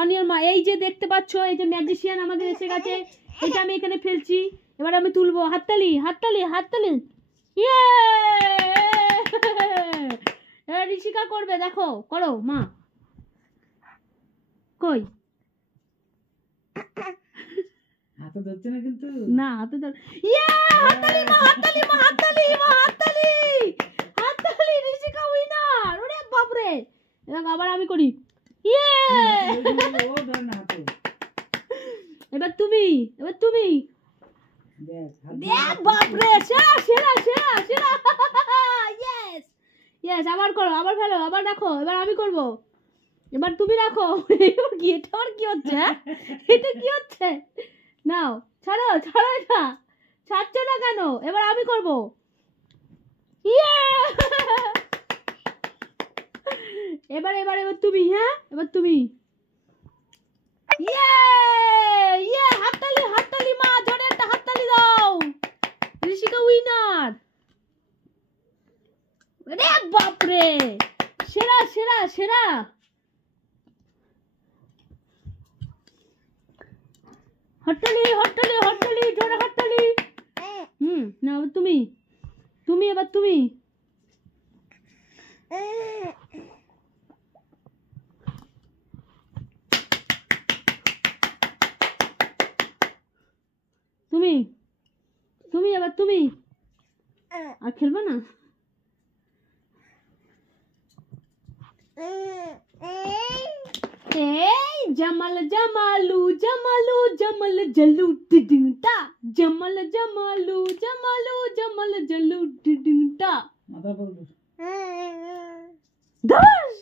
অনিয়র মা এই যে দেখতে পাচ্ছ এই যে ম্যাজিশিয়ান আমাদের এসে গেছে, এটা আমি এখানে ফেলছি, এবার আমি তুলবো। হাততালি হাততালি হাততালি, ইয়ে! ঋষিকা করবে, দেখো করো মা। কই হাতে ধরছে না কিন্তু, না হাতে ধর, ইয়ে! হাততালি মা, হাততালি মা, হাততালি মা, হাততালি হাততালি, ঋষিকা উইনার। ওরে বাপ রে, দেখো আবার আমি করি, ইয়ে! ও ধর না হাতে। এবার তুমি, এবার তুমি দেখ দেখ, বাপ রে, সেরা সেরা সেরা সেরা, ইয়েস ইয়েস। আবার করো, আবার ফেলো, আবার রাখো, এবার আমি করব, এবার তুমি রাখো। কি এটা আর কি হচ্ছে, হ্যাঁ? এটা কি হচ্ছে? নাও ছাড়ো ছাড়ো, এটা ছাড়ছো না কেন? এবার আমি করব, ইয়ে! এবার এবার এবার তুমি, হ্যাঁ এবার তুমি, ইয়ে ইয়ে! হাততালি হাততালি মা, জোরে একটা হাততালি দাও, ঋষিকা উইনার। আরে বাপ রে, সেরা সেরা সেরা। হাততালি হাততালি হাততালি, জোরে হাততালি। না এবার তুমি, তুমি এবার তুমি, তুমি তুমি এবার তুমি, আর খেলবে না? এই জমাল জমালু জমালু জমল জলু টিডিংটা, জমল জমালু জমালু জমল জলু টিডিংটা। মাথা পড়বে। দাস